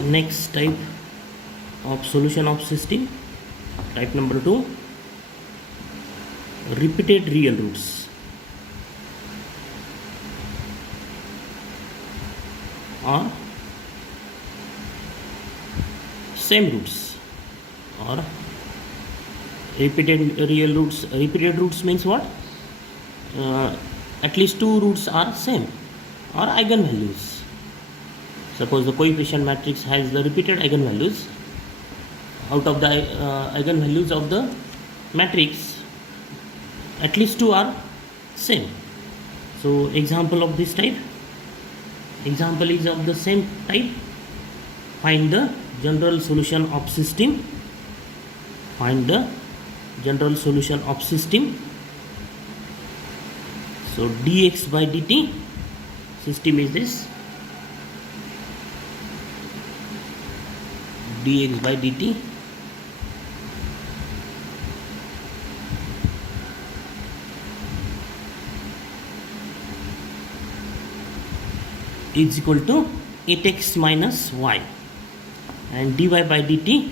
Next type of solution of system, type number 2, repeated real roots or same roots or repeated real roots. Repeated roots means what? At least two roots are same or eigenvalues. Suppose the coefficient matrix has the repeated eigenvalues. Out of the eigenvalues of the matrix, at least two are same. So example of this type, example is of the same type. Find the general solution of system. Find the general solution of system. So dx by dt, system is this, dx by dt is equal to 8x minus y, and dy by dt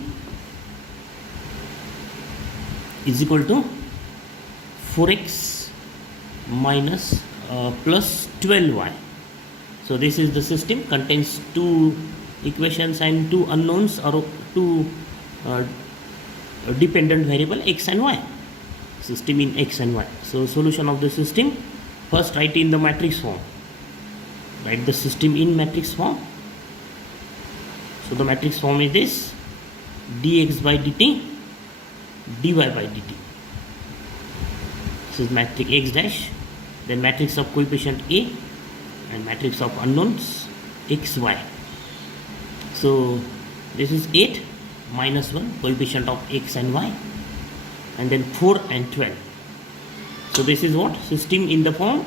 is equal to 4x minus plus 12y. So this is the system, contains two equations and two unknowns or two dependent variable x and y, system in x and y. So solution of the system, first write in the matrix form, write the system in matrix form. So the matrix form is this, dx by dt, dy by dt. This is matrix x dash, then matrix of coefficient a and matrix of unknowns x, y. So this is 8 minus 1, coefficient of x and y, and then 4 and 12. So this is what? System in the form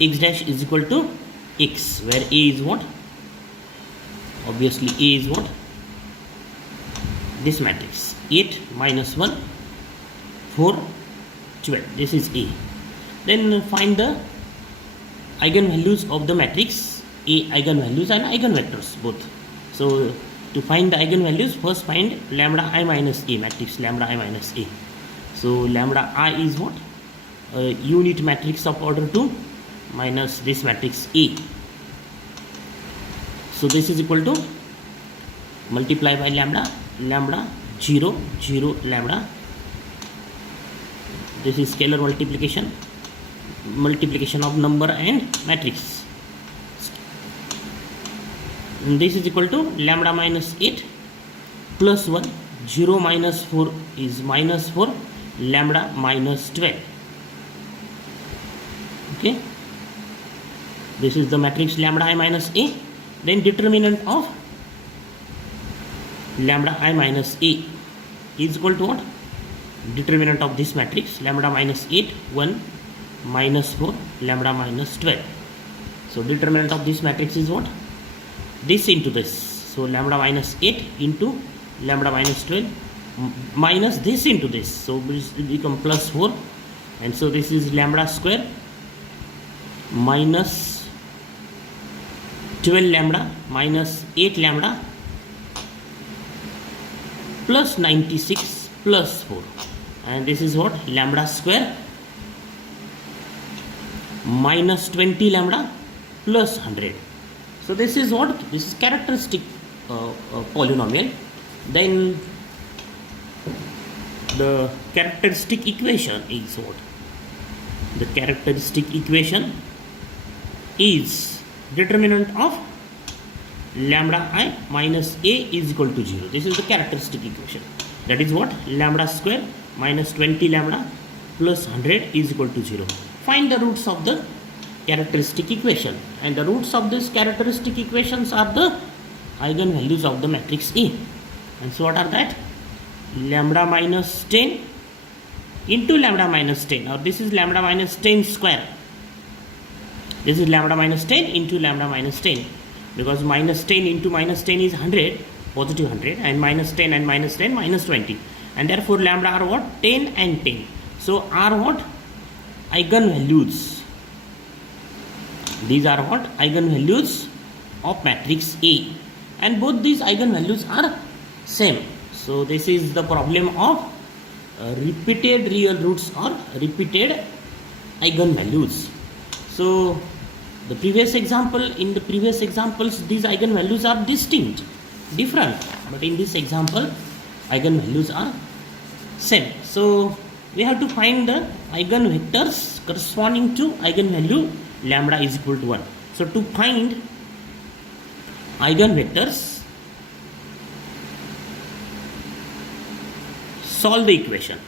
x dash is equal to x, where a is what? Obviously a is what? This matrix, 8 minus 1, 4, 12. This is a. Then find the eigenvalues of the matrix, a eigenvalues and eigenvectors both. So to find the eigenvalues, first find lambda I minus a, matrix lambda I minus a. So lambda I is what? Unit matrix of order 2 minus this matrix A. So this is equal to, multiply by lambda, lambda 0, 0, lambda. This is scalar multiplication, multiplication of number and matrix. And this is equal to lambda minus 8 plus 1, 0 minus 4 is minus 4, lambda minus 12. Okay, this is the matrix lambda I minus a. Then determinant of lambda I minus a is equal to what? Determinant of this matrix, lambda minus 8, 1, minus 4, lambda minus 12. So determinant of this matrix is what? This into this. So lambda minus 8 into lambda minus 12 minus this into this. So this will become plus 4. And so this is lambda square minus 12 lambda minus 8 lambda plus 96 plus 4. And this is what? Lambda square minus 20 lambda plus 100. So this is what? This is characteristic polynomial. Then the characteristic equation is what? The characteristic equation is determinant of lambda I minus a is equal to 0. This is the characteristic equation. That is what? Lambda square minus 20 lambda plus 100 is equal to 0. Find the roots of the characteristic equation, and the roots of this characteristic equations are the eigenvalues of the matrix A. And so what are that? Lambda minus 10 into lambda minus 10, or this is lambda minus 10 square. This is lambda minus 10 into lambda minus 10, because minus 10 into minus 10 is 100, positive 100, and minus 10 and minus 10 minus 20, and therefore lambda are what? 10 and 10. So are what? Eigenvalues. These are what? Eigenvalues of matrix A. and both these eigenvalues are same. So this is the problem of repeated real roots or repeated eigenvalues. So the previous example, in the previous examples, these eigenvalues are different, but in this example eigenvalues are same. So we have to find the eigenvectors corresponding to eigenvalue lambda is equal to 1. So to find eigenvectors, solve the equation.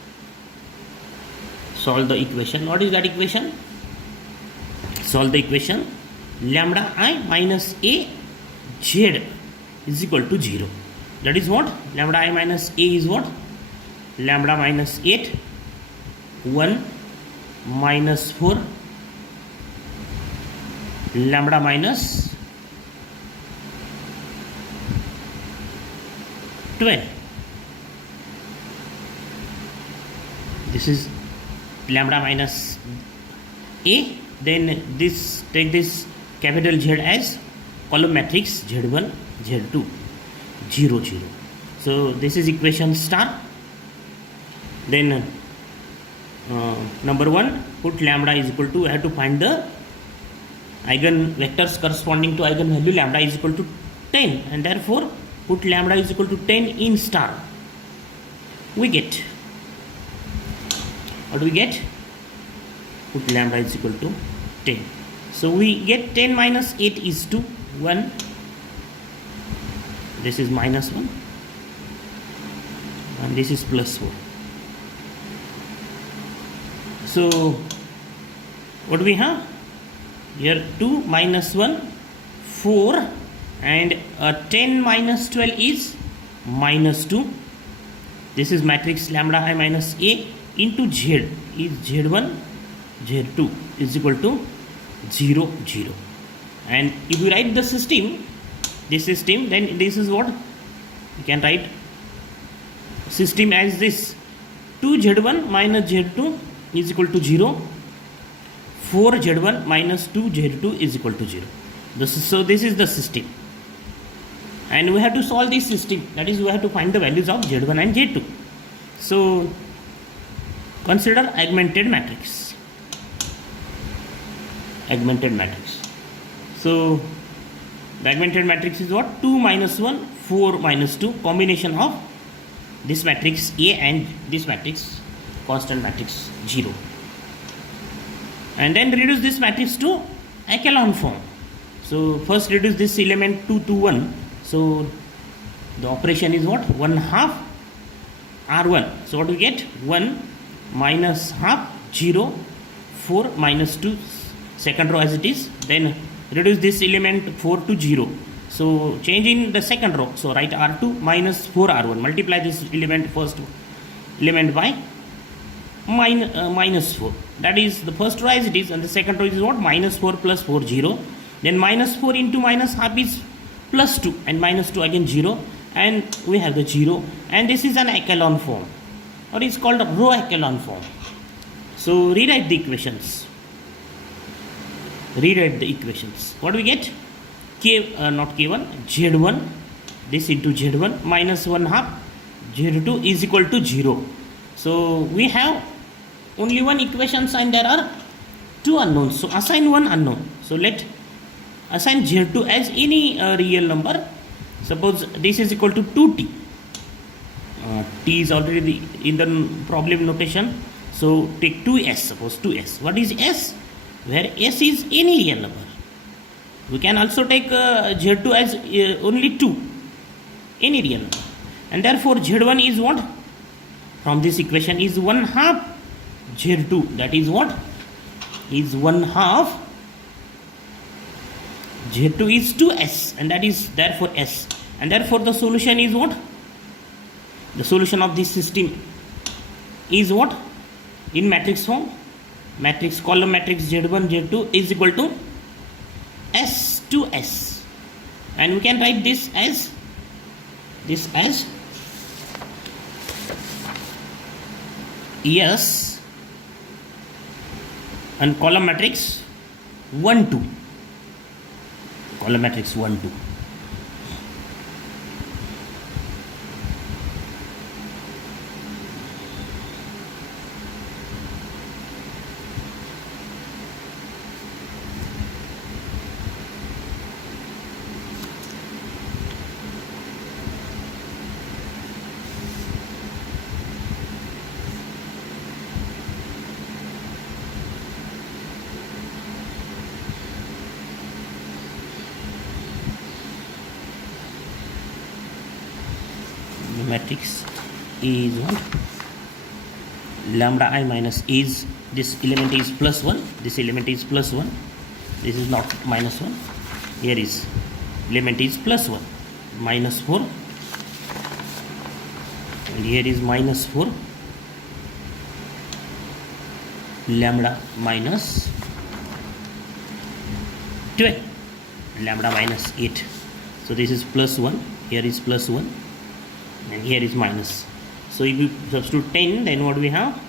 Solve the equation. What is that equation? Solve the equation lambda I minus a z is equal to 0. That is what? Lambda I minus a is what? Lambda minus 8, 1 minus 4, lambda minus 12. This is lambda minus a. Then this, take this capital Z as column matrix Z1, Z2, 0, 0. So this is equation star. Then number 1, put lambda is equal to, I have to find the eigenvectors corresponding to eigenvalue lambda is equal to 10, and therefore put lambda is equal to 10 in star. We get, what do we get? Put lambda is equal to 10. So we get 10 minus 8 is 2, 1. This is minus 1 and this is plus 4. So what do we have? Here 2 minus 1, 4, and 10 minus 12 is minus 2. This is matrix lambda I minus a into Z is Z1, Z2 is equal to 0, 0. And if we write the system, this system, then this is what? We can write system as this: 2Z1 minus Z2 is equal to 0, 4Z1 minus 2Z2 is equal to 0. So this is the system. And we have to solve this system. That is, we have to find the values of Z1 and Z2. So consider augmented matrix. Augmented matrix. So the augmented matrix is what? 2 minus 1, 4 minus 2, combination of this matrix A and this matrix, constant matrix 0. And then reduce this matrix to echelon form. So first reduce this element 2 to 1. So the operation is what? 1 half R1. So what do we get? 1 minus half 0, 4 minus 2, second row as it is. Then reduce this element 4 to 0. So change in the second row. So write R2 minus 4 R1. Multiply this element, first element by minus 4. That is the first row as it is, and the second row is what? Minus 4 plus 4, 0. Then minus 4 into minus half is plus 2, and minus 2 again 0, and we have the 0. And this is an echelon form, or it's called a row echelon form. So rewrite the equations. Rewrite the equations. What do we get? Not K1, Z1, this into Z1 minus 1 half Z2 is equal to 0. So we have only one equation sign, there are two unknowns. So assign one unknown. So let assign Z2 as any real number. Suppose this is equal to 2t. T is already in the problem notation. So take 2s, suppose 2s. What is s? Where s is any real number. We can also take Z2 as only 2, any real number. And therefore Z1 is what? From this equation is 1 half Z2. That is what? Is 1 half Z2 is 2s, and that is therefore s. And therefore the solution is what? The solution of this system is what? In matrix form. Matrix, column matrix Z1, Z2 is equal to S to S. And we can write this as S and column matrix 1, 2. Column matrix 1, 2. the matrix is what? Lambda I minus is, this element is plus 1, this element is plus 1, this is not minus 1, here is element is plus 1, minus 4, and here is minus 4, lambda minus 12, lambda minus 8. So this is plus 1, here is plus 1, and here is minus. So if you substitute 10, then what we have?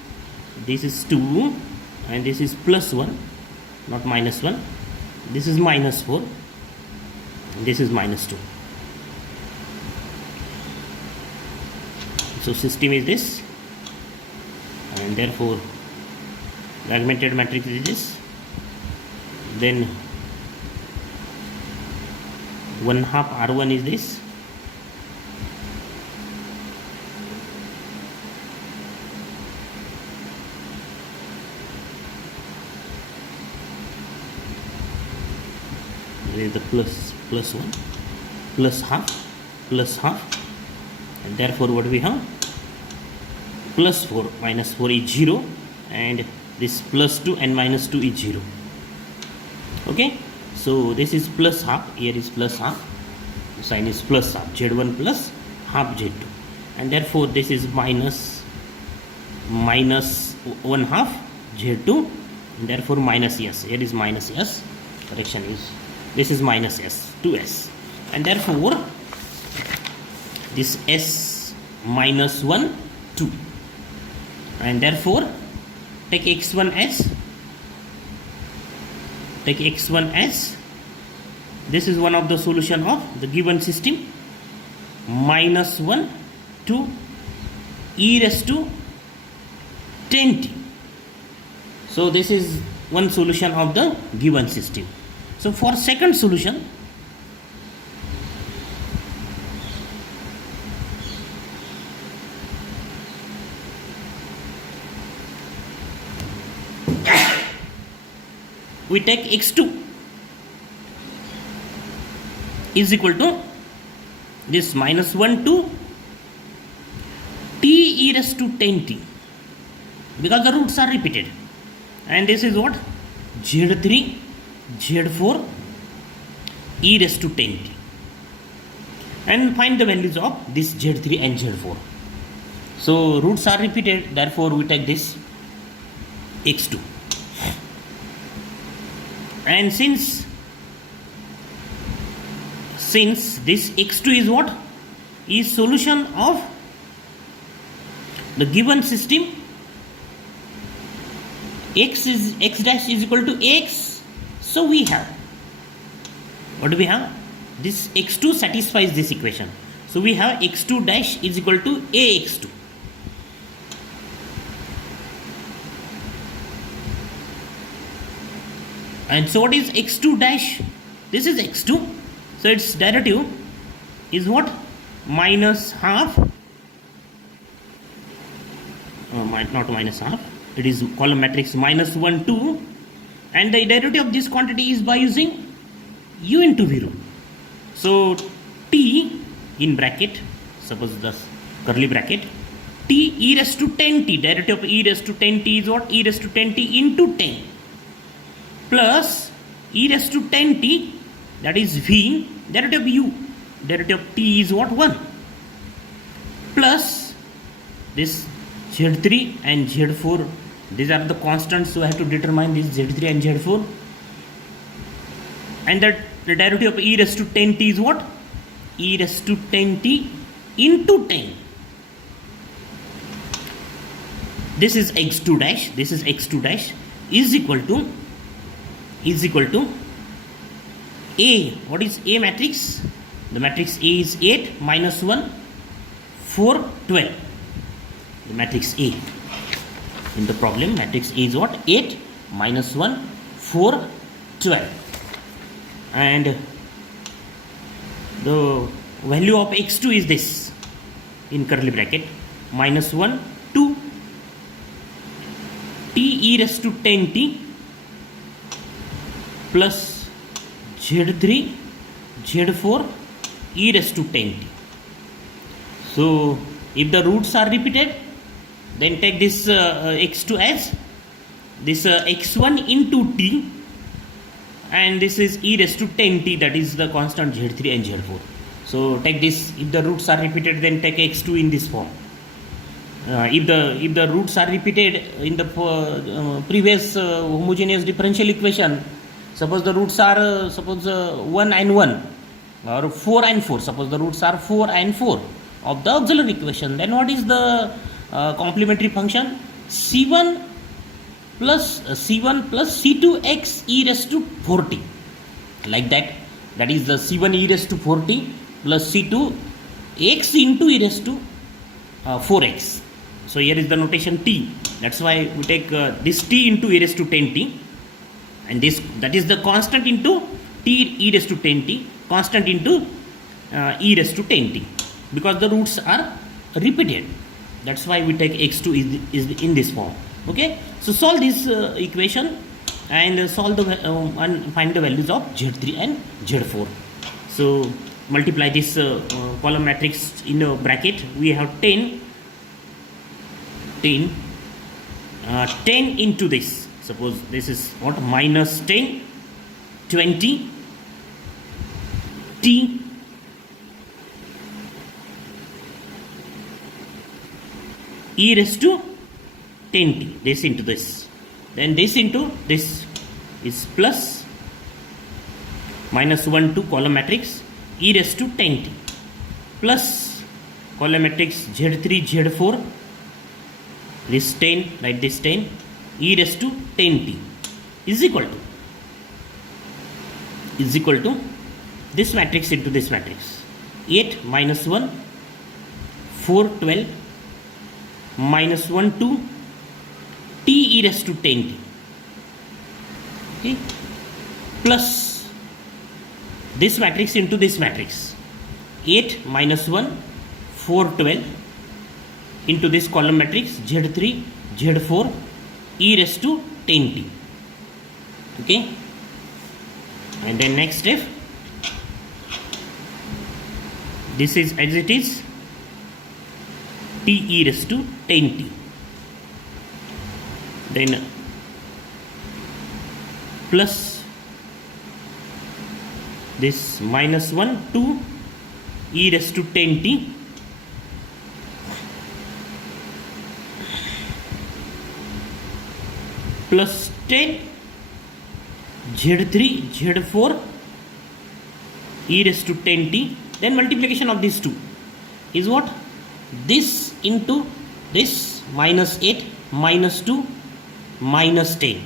This is 2, and this is plus 1, not minus 1. This is minus 4, and this is minus 2. So system is this, and therefore the augmented matrix is this. Then 1/2 R1 is this. There is the plus 1, plus half, and therefore what we have? Plus 4 minus 4 is 0, and this plus 2 and minus 2 is 0. Okay, so this is plus half, here is plus half, sign is plus half, Z1 plus half Z2, and therefore this is minus 1/2 Z2, and therefore minus S, here is minus S, correction is, this is minus S, 2S, and therefore this S minus 1, 2, and therefore take x1 as, this is one of the solution of the given system, minus 1 to e raised to 10t. So this is one solution of the given system. So for second solution, we take x2 is equal to this minus 1 to t e raised to 10t, because the roots are repeated, and this is what? Z3, Z4 e raised to 10t, and find the values of this Z3 and Z4. So roots are repeated, therefore we take this x2, and since this x2 is what? Is solution of the given system, x dash is equal to x, so we have, what do we have? This x2 satisfies this equation, so we have x2 dash is equal to ax2. And so what is x2 dash? This is x2, so its derivative is what? Minus half, not minus half, it is column matrix minus 1, 2, and the derivative of this quantity is by using u into v rule. So t in bracket, suppose the curly bracket, t e raised to 10t, derivative of e raised to 10t is what? E raised to 10t into 10 plus e raised to 10t, that is v, derivative of u, derivative of t is what? 1, plus this Z3 and Z4, these are the constants, so I have to determine this Z3 and Z4, and that the derivative of e raised to 10t is what? E raised to 10t into 10. This is x2 dash, this is x2 dash is equal to A. What is A matrix? The matrix A is 8 minus 1 4 12. The matrix A in the problem, matrix A is what? 8 minus 1 4 12, and the value of x2 is this in curly bracket, minus 1 2 t e raised to 10t plus Z3 Z4 e raised to 10t. So if the roots are repeated, then take this x2 as this x1 into t, and this is e raised to 10t, that is the constant z3 and z4. So take this, if the roots are repeated, then take x2 in this form. If the roots are repeated in the previous homogeneous differential equation, suppose the roots are 1 and 1 or 4 and 4, suppose the roots are 4 and 4 of the auxiliary equation, then what is the complementary function? c1 plus c2x e raised to 4t, like that. That is the c1 e raised to 4t plus c2 x into e raised to 4x. So here is the notation t. That's why we take this t into e raised to 10t, and this, that is the constant into t e raised to 10t, constant into e raised to 10t, because the roots are repeated. That's why we take x2 is in this form. Okay, so solve this equation and solve the and find the values of z3 and z4. So multiply this column matrix in a bracket. We have 10 into this. Suppose this is what, minus 10, 20, t, e raised to 10t, this into this, then this into this is plus minus 1 to column matrix e raised to 10t plus column matrix z3 z4, this 10, write this 10, e raised to 10t is equal to this matrix into this matrix, 8 minus 1 4 12 minus 1 2 t e raised to 10t, okay, plus this matrix into this matrix, 8 minus 1 4 12 into this column matrix z3 z4 e raised to 10t, okay. And then next step, this is as it is, t e raised to 10t, then plus this minus 1 2 e raised to 10t plus 10 z3 z4 e raised to 10t, then multiplication of these two is what, this into this, minus 8 minus 2 minus 10,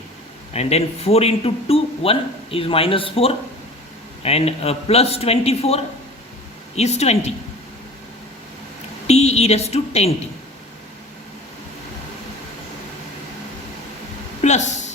and then 4 into 2 1 is minus 4, and plus 24 is 20, t e raised to 10t plus